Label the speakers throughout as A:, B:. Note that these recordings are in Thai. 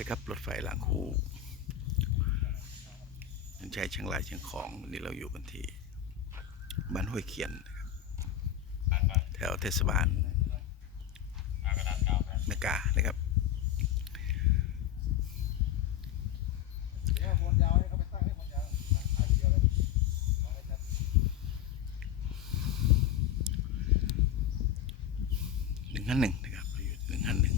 A: เลยครับรถไฟหลังคู่มันใช้เชียงรายเชียงของนี่เราอยู่กันที่บ้านห้วยเขียนนะครับแถวเทศบาลเมกานะครับ
B: เนี่ยบนยาวให้เขาไปตั้งให้บนยาวตั้งขายทีเดียวเลยเอาให้ชัด
A: หนึ่งห้าหนึ่งนะครับเราอยู่หนึ่งห้าหนึ่ง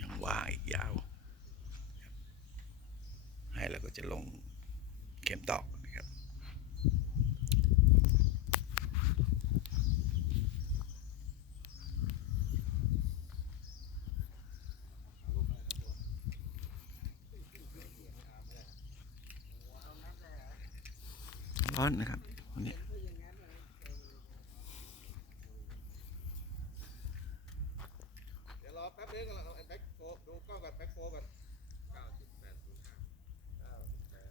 A: ยัง ว่างอีกยาวให้เราก็จะลงเข็มตอกนะครับร้อนนะครับวันนี้
B: เดี๋ยวรอแป๊บนึงก่อนเราไอ้แบ็ค ดูกล้องก่อนแบ็คโฟก่อนเก้าสิบแปดศูนย์ห้าเก้าสิบแปด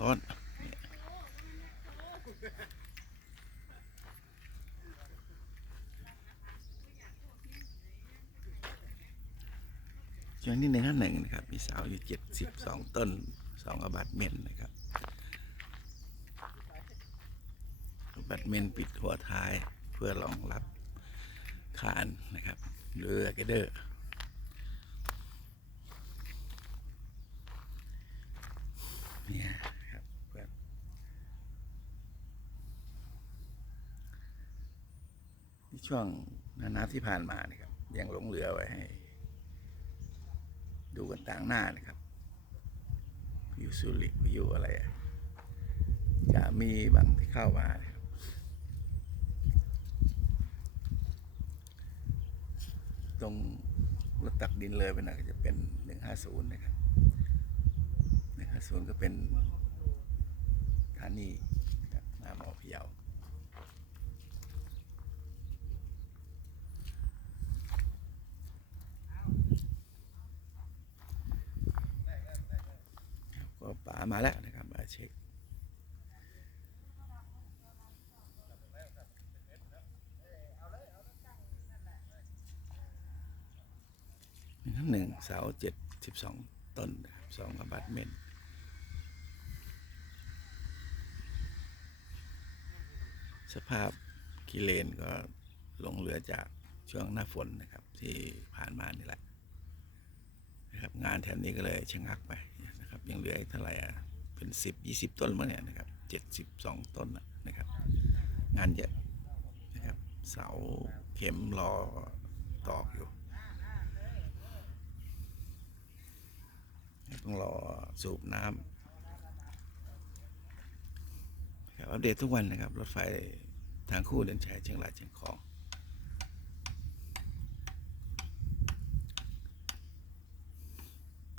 A: ร้อนช่วงที่หนึ่งห้าหนึ่งนะครับ มีสาวอยู่เจ็ดสิบสองต้นสองอบัตเมนนะครับอบัตเมนปิดหัวท้าย พื่อรองรับคานนะครับเรือเกเดอร์เนี่ยครับเพื่อนช่วงหนาหนาที่ผ่านมานะครับ ยังหลงเหลือไว้ให้ ดูกันต่างหน้านะครับพายุสุริพายุอะไรอะจะมีบางที่เข้ามานะครับ ตรงรถตักดินเลยไปหน่อยก็จะเป็นหนึ่งห้าศูนย์นะครับหนะครับส่วนย์ก็เป็นฐานีหน้าหมอพยาครับก็ป๋ามาแล้วนะครับมาเช็ค หนึ่งเสาเจ็ดสิบสองต้นสองอบัตเมนต์สภาพกิเลนก็หลงเหลือจากช่วงหน้าฝนนะครับ ที่ผ่านมานี่แหละนะครับงานแถวนี้ก็เลยชะงักไปนะครับยังเหลืออีกเท่าไหร่อะเป็นสิบยี่สิบต้นมั้งเนี่ยนะครับเจ็ดสิบสองต้นนะนะครับ งานเยอะนะครับเสาเข็มรอตอกอยู่ต้องรอ สูบน้ำครับอัปเดตทุกวันนะครับ รถไฟทางคู่เดินชัยเชียงรายเชียงของ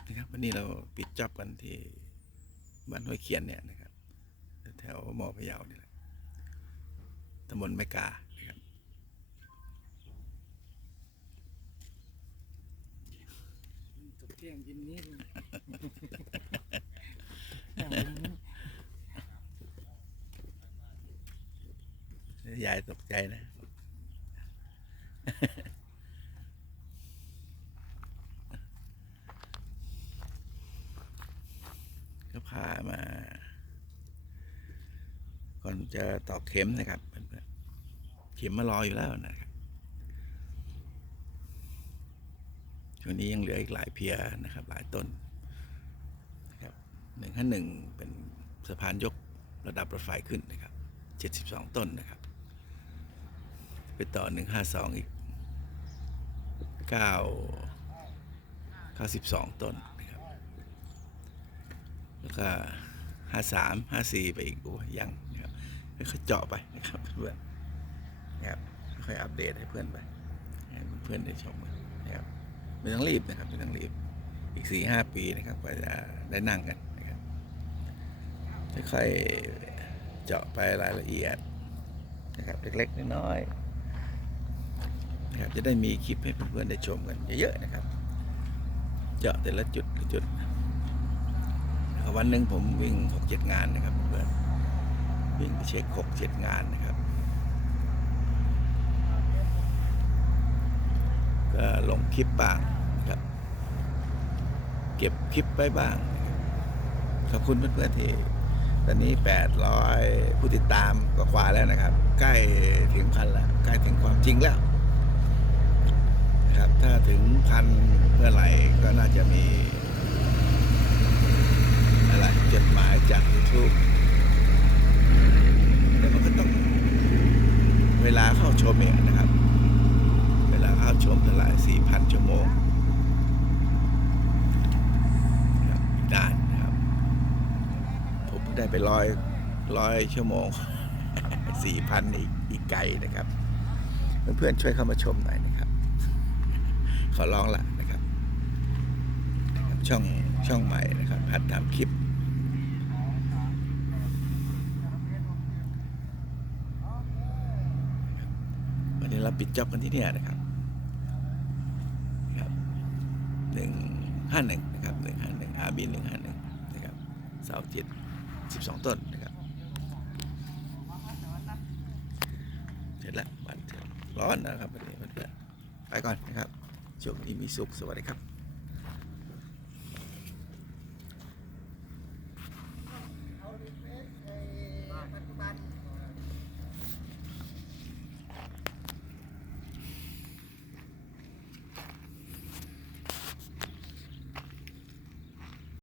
A: นะครับ วันนี้เราปิดจ็อบกันที่บ้านห้วยเขียนเนี่ยนะครับ แถวมอพะเยานี่แหละตำบลแม่กานะครับ
C: ตกเที่ยงกินนี้
A: ยายตกใจนะ ก็พามา ก่อนจะตอกเข็มนะครับเข็มมารออยู่แล้วนะครับช่วงนี้ยังเหลืออีกหลายเพียนะครับ หลายต้น หนึ่งห้าหนึ่งเป็นสะพานยกระดับรถไฟขึ้นนะครับเจ็ดสิบสองต้นนะครับ ไปต่อหนึ่งห้าสองอีกเก้าเก้าสิบสองต้นนะครับ แล้วก็ห้าสามห้าสี่ไปอีกโอ้ยยังนะครับค่อยเจาะไปนะครับเพื่อนนะครับค่อยอัปเดตให้เพื่อนไปให้เพื่อนได้ชมนะครับไม่ต้องรีบนะครับไม่ต้องรีบอีกสี่ห้าปีนะครับกว่าจะได้นั่งกัน ค่อยๆเจาะไปรายละเอียดนะครับเล็กๆน้อยๆนะครับจะได้มีคลิปให้เพื่อนๆได้ชมกันเยอะๆนะครับ เจาะแต่ละจุดจุดวันหนึ่งผมวิ่งหกเจ็ดงานนะครับเพื่อนวิ่งไปเช็คหกเจ็ดงานนะครับ ก็ลงคลิปบ้างนะครับ เก็บคลิปไว้บ้างขอบคุณเพื่อนๆที่ ตอนนี้ 800 ผู้ติดตามกว่าๆแล้วนะครับ ใกล้ถึงพันแล้ว ใกล้ถึงความจริงแล้วนะครับ ถ้าถึงพันเมื่อไหร่ก็น่าจะมี อะไรจดหมายจาก YouTube ได้ไปร้อยร้อยชั่วโมงสี่พันอีกไกลนะครับ เพื่อนๆช่วยเข้ามาชมหน่อยนะครับ ขอร้องละนะครับ ช่องช่องใหม่นะครับพัดทำคลิปวันนี้เราปิดจ็อบกันที่นี่ยนะครับครับหนึ่งห้าหนึ่งนะครับหนึ่งห้าหนึ่งอาบีหนึ่งห้าหนึ่งนะครับสาวจิต 12 ต้นนะครับเสร็จแล้ววันร้อนนะครับวันนี้ไปก่อนนะครับช่วงนี้มีสุขสวัสดีครับ